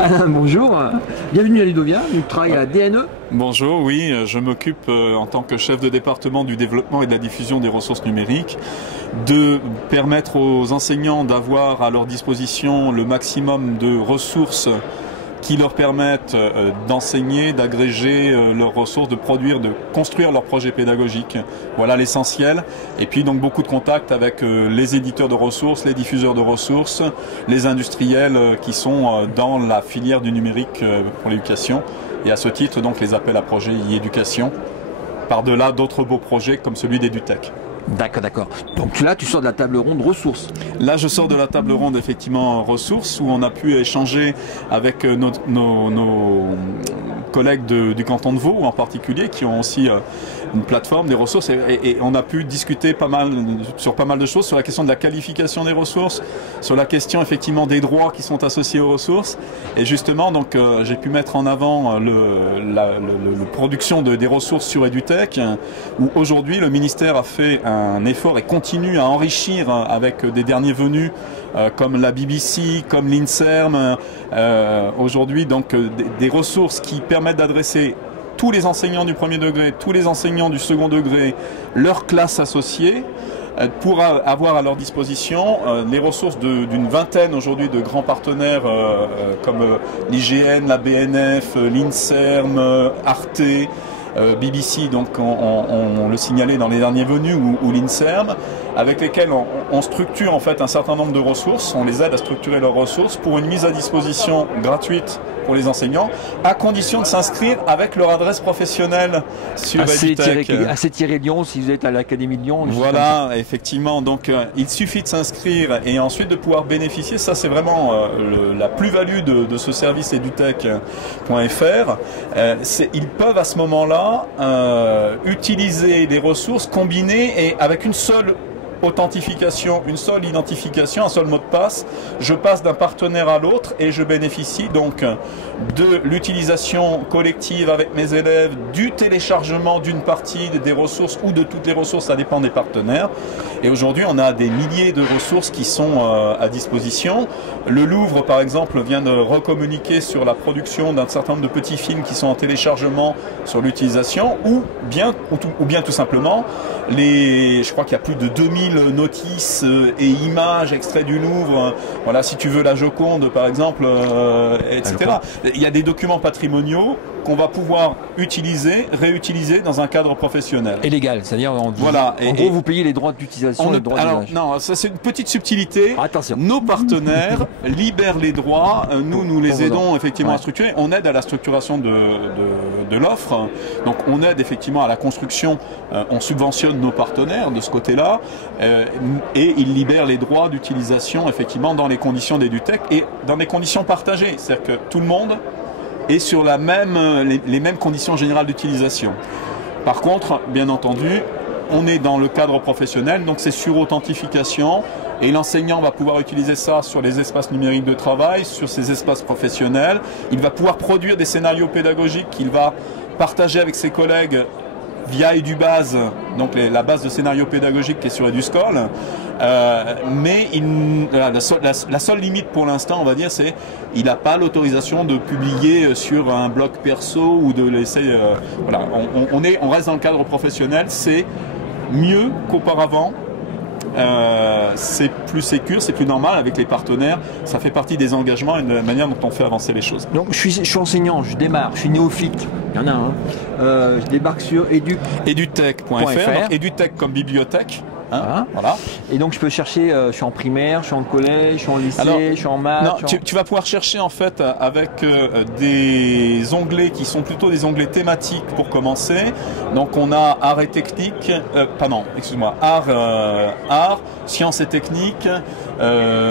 Alain, bonjour. Bienvenue à Ludovia, tu travailles à DNE. Bonjour, oui, je m'occupe en tant que chef de département du développement et de la diffusion des ressources numériques de permettre aux enseignants d'avoir à leur disposition le maximum de ressources qui leur permettent d'enseigner, d'agréger leurs ressources, de produire, de construire leurs projets pédagogiques. Voilà l'essentiel. Et puis donc beaucoup de contacts avec les éditeurs de ressources, les diffuseurs de ressources, les industriels qui sont dans la filière du numérique pour l'éducation. Et à ce titre, donc les appels à projets e-éducation. Par-delà d'autres beaux projets comme celui d'EduTech. D'accord, d'accord. Donc là, tu sors de la table ronde ressources. Là, je sors de la table ronde, effectivement, ressources, où on a pu échanger avec nos collègues du canton de Vaud, en particulier, qui ont aussi une plateforme des ressources. Et on a pu discuter sur pas mal de choses, sur la question de la qualification des ressources, sur la question, effectivement, des droits qui sont associés aux ressources. Et justement, donc, j'ai pu mettre en avant la production des ressources sur EduTech, où aujourd'hui, le ministère a fait un effort et continue à enrichir avec des derniers venus comme la BBC, comme l'INSERM, aujourd'hui donc des ressources qui permettent d'adresser tous les enseignants du premier degré, tous les enseignants du second degré, leurs classes associées, pour avoir à leur disposition les ressources d'une vingtaine aujourd'hui de grands partenaires comme l'IGN, la BNF, l'INSERM, Arte, BBC, donc on le signalait dans les derniers venus, ou l'INSERM, avec lesquels on structure en fait un certain nombre de ressources, on les aide à structurer leurs ressources pour une mise à disposition gratuite pour les enseignants, à condition de s'inscrire avec leur adresse professionnelle sur EduTech. AC-Lyon, si vous êtes à l'Académie de Lyon. Voilà, effectivement. Donc, il suffit de s'inscrire et ensuite de pouvoir bénéficier. Ça, c'est vraiment la plus-value de ce service edutech.fr. Ils peuvent à ce moment-là utiliser des ressources combinées et avec une seule authentification, une seule identification, un seul mot de passe. Je passe d'un partenaire à l'autre et je bénéficie donc de l'utilisation collective avec mes élèves, du téléchargement d'une partie des ressources ou de toutes les ressources, ça dépend des partenaires. Et aujourd'hui, on a des milliers de ressources qui sont à disposition. Le Louvre, par exemple, vient de recommuniquer sur la production d'un certain nombre de petits films qui sont en téléchargement sur l'utilisation, ou bien tout simplement, je crois qu'il y a plus de 2000 notices et images extraits du Louvre. Voilà, si tu veux la Joconde, par exemple, etc. Il y a des documents patrimoniaux qu'on va pouvoir utiliser, réutiliser dans un cadre professionnel. Et légal, c'est-à-dire en gros vous payez les droits d'utilisation et les droits d'usage. Non, ça c'est une petite subtilité. Attention. Nos partenaires libèrent les droits, nous les aidons effectivement à structurer, on aide à la structuration de l'offre, donc on aide effectivement à la construction, on subventionne nos partenaires de ce côté-là, et ils libèrent les droits d'utilisation effectivement dans les conditions d'EduTech et dans des conditions partagées, c'est-à-dire que tout le monde et sur les mêmes conditions générales d'utilisation. Par contre, bien entendu, on est dans le cadre professionnel, donc c'est sur authentification, et l'enseignant va pouvoir utiliser ça sur les espaces numériques de travail, sur ses espaces professionnels. Il va pouvoir produire des scénarios pédagogiques qu'il va partager avec ses collègues via EduBase, donc la base de scénario pédagogique qui est sur EduSchool. Mais la seule limite pour l'instant, on va dire, c'est il n'a pas l'autorisation de publier sur un blog perso ou de laisser. Voilà, on reste dans le cadre professionnel, c'est mieux qu'auparavant. C'est plus sécure, c'est plus normal avec les partenaires, ça fait partie des engagements et de la manière dont on fait avancer les choses. Donc je suis enseignant, je démarre, je suis néophyte, il y en a un, je débarque sur edutech.fr, EduTech comme bibliothèque. Voilà. Et donc je peux chercher, je suis en primaire, je suis en collège, je suis en lycée, je suis en maths. Non, tu vas pouvoir chercher en fait avec des onglets qui sont plutôt des onglets thématiques pour commencer. Donc on a art et technique, art, sciences et techniques,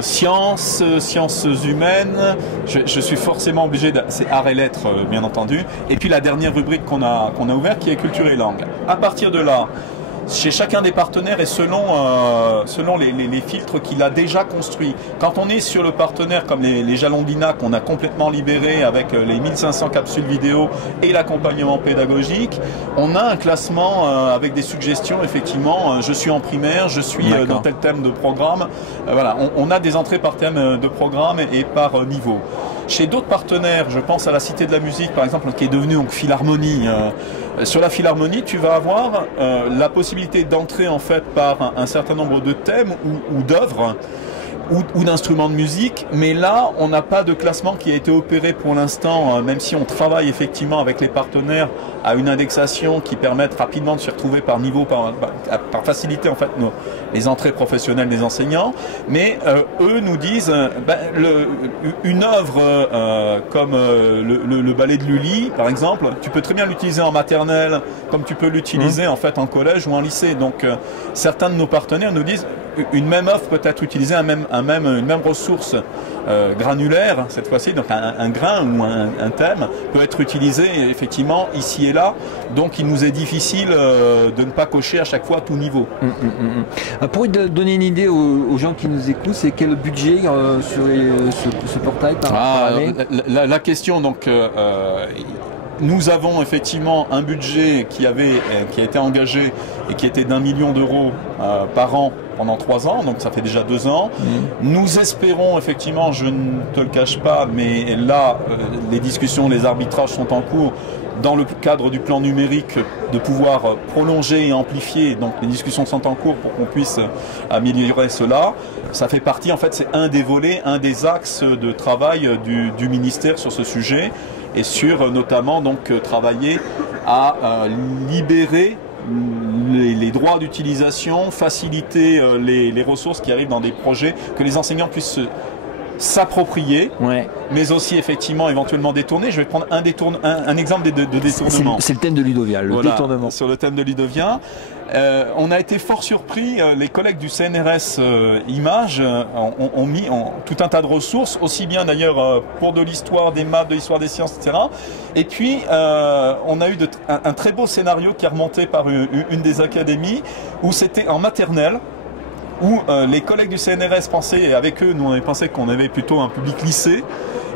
sciences humaines. Je suis forcément obligé c'est art et lettres bien entendu. Et puis la dernière rubrique qu'on a ouverte qui est culture et langue. À partir de là, chez chacun des partenaires et selon les filtres qu'il a déjà construits. Quand on est sur le partenaire comme les jalons d'INA qu'on a complètement libérés avec les 1500 capsules vidéo et l'accompagnement pédagogique, on a un classement avec des suggestions effectivement. Je suis en primaire, je suis dans tel thème de programme. Voilà, on a des entrées par thème de programme et par niveau. Chez d'autres partenaires, je pense à la Cité de la Musique par exemple, qui est devenue donc Philharmonie. Sur la Philharmonie, tu vas avoir la possibilité d'entrer en fait par un certain nombre de thèmes ou d'œuvres ou d'instruments de musique, mais là on n'a pas de classement qui a été opéré pour l'instant, même si on travaille effectivement avec les partenaires à une indexation qui permette rapidement de se retrouver par niveau, par faciliter en fait les entrées professionnelles des enseignants, mais eux nous disent une œuvre comme le ballet de Lully par exemple, tu peux très bien l'utiliser en maternelle comme tu peux l'utiliser en fait en collège ou en lycée, donc certains de nos partenaires nous disent une même œuvre peut être utilisée, une même ressource granulaire cette fois-ci, donc un grain ou un thème peut être utilisé effectivement ici et là, donc il nous est difficile de ne pas cocher à chaque fois à tout niveau. Pour donner une idée aux gens qui nous écoutent, c'est quel budget sur ce portail par année? La question donc nous avons effectivement un budget qui a été engagé et qui était d'1 million d'euros par an pendant 3 ans, donc ça fait déjà 2 ans. Nous espérons effectivement, je ne te le cache pas, mais là les discussions, les arbitrages sont en cours dans le cadre du plan numérique de pouvoir prolonger et amplifier, donc les discussions sont en cours pour qu'on puisse améliorer cela. Ça fait partie, en fait c'est un des volets, un des axes de travail du ministère sur ce sujet, et sur notamment donc travailler à libérer les droits d'utilisation, faciliter les ressources qui arrivent dans des projets, que les enseignants puissent s'approprier, mais aussi effectivement éventuellement détourner. Je vais prendre un exemple de détournement. C'est le thème de Ludovia, le détournement. Sur le thème de Ludovia, on a été fort surpris, les collègues du CNRS Images ont mis tout un tas de ressources, aussi bien d'ailleurs pour de l'histoire, des maths, de l'histoire des sciences, etc. Et puis on a eu un très beau scénario qui est remonté par une des académies, où c'était en maternelle, où les collègues du CNRS pensaient, et avec eux nous on avait pensé qu'on avait plutôt un public lycée,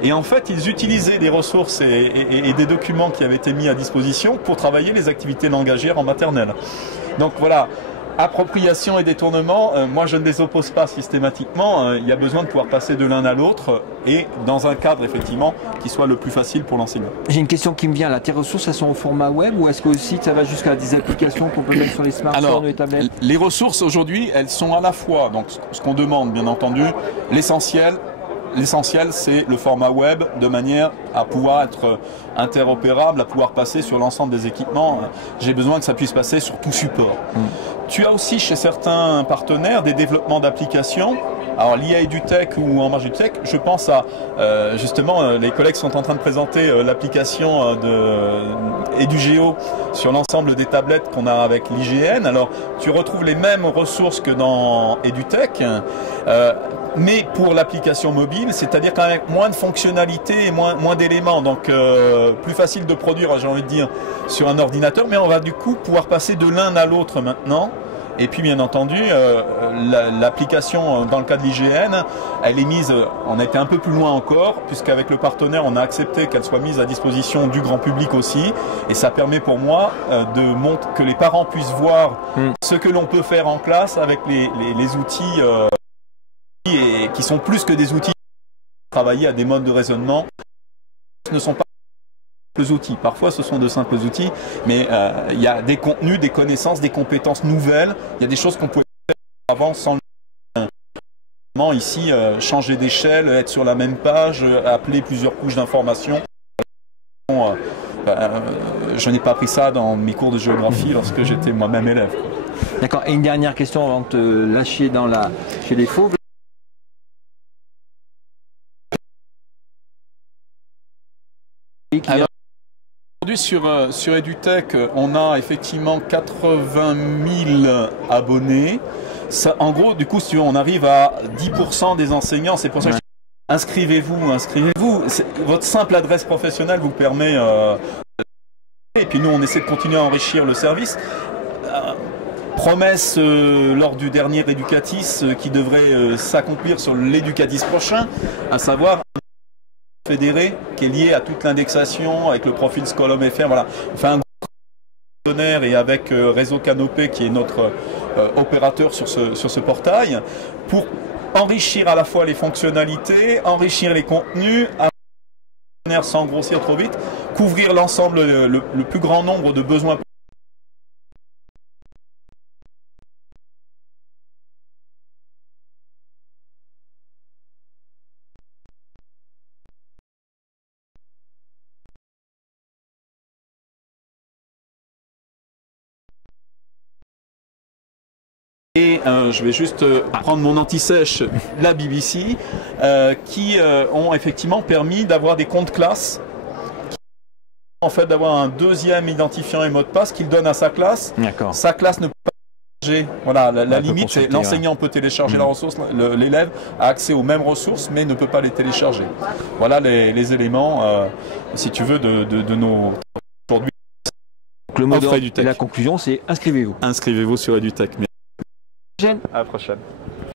et en fait ils utilisaient des ressources et des documents qui avaient été mis à disposition pour travailler les activités langagières en maternelle. Donc voilà, appropriation et détournement, moi je ne les oppose pas systématiquement, il y a besoin de pouvoir passer de l'un à l'autre et dans un cadre effectivement qui soit le plus facile pour l'enseignant. J'ai une question qui me vient là, tes ressources elles sont au format web ou est-ce que aussi ça va jusqu'à des applications qu'on peut mettre sur les smartphones ou les tablettes? Les ressources aujourd'hui elles sont à la fois, donc ce qu'on demande bien entendu, L'essentiel, c'est le format web de manière à pouvoir être interopérable, à pouvoir passer sur l'ensemble des équipements. J'ai besoin que ça puisse passer sur tout support. Tu as aussi chez certains partenaires des développements d'applications. Alors liés à EduTech ou en marge EduTech, je pense à justement les collègues sont en train de présenter l'application EduGeo sur l'ensemble des tablettes qu'on a avec l'IGN. Alors tu retrouves les mêmes ressources que dans EduTech, mais pour l'application mobile, c'est-à-dire quand même moins de fonctionnalités et moins d'éléments, donc plus facile de produire, j'ai envie de dire, sur un ordinateur, mais on va du coup pouvoir passer de l'un à l'autre maintenant. Et puis bien entendu, l'application dans le cas de l'IGN, elle est mise, on a été un peu plus loin encore, puisqu'avec le partenaire, on a accepté qu'elle soit mise à disposition du grand public aussi. Et ça permet pour moi que les parents puissent voir ce que l'on peut faire en classe avec les outils qui sont plus que des outils. Travailler à des modes de raisonnement ne sont pas outils. Parfois ce sont de simples outils, mais il y a des contenus, des connaissances, des compétences nouvelles, il y a des choses qu'on pouvait faire avant sans ici changer d'échelle, être sur la même page, appeler plusieurs couches d'informations. Je n'ai pas appris ça dans mes cours de géographie lorsque j'étais moi-même élève. D'accord, et une dernière question avant de te lâcher chez les fauves. Alors, aujourd'hui sur EduTech, on a effectivement 80 000 abonnés. Ça, en gros, du coup, si tu veux, on arrive à 10% des enseignants. C'est pour ça que je dis, inscrivez-vous. Votre simple adresse professionnelle vous permet... et puis nous, on essaie de continuer à enrichir le service. Promesse lors du dernier Educatis qui devrait s'accomplir sur l'Educatis prochain, à savoir... fédéré qui est lié à toute l'indexation avec le profil Scolom FR. Voilà, on fait un gros partenaire et avec Réseau Canopé qui est notre opérateur sur ce portail pour enrichir à la fois les fonctionnalités, enrichir les contenus. sans grossir trop vite, couvrir l'ensemble, le plus grand nombre de besoins. Et je vais juste prendre mon anti-sèche, la BBC, qui ont effectivement permis d'avoir des comptes classes, en fait d'avoir un deuxième identifiant et mot de passe qu'il donne à sa classe. Sa classe ne peut pas télécharger. Voilà, la limite, c'est l'enseignant peut télécharger la ressource, l'élève a accès aux mêmes ressources, mais ne peut pas les télécharger. Voilà les éléments, si tu veux, de nos aujourd'hui. Le mot d'ordre et la conclusion, c'est inscrivez-vous. Inscrivez-vous sur EduTech. À la prochaine. À la prochaine.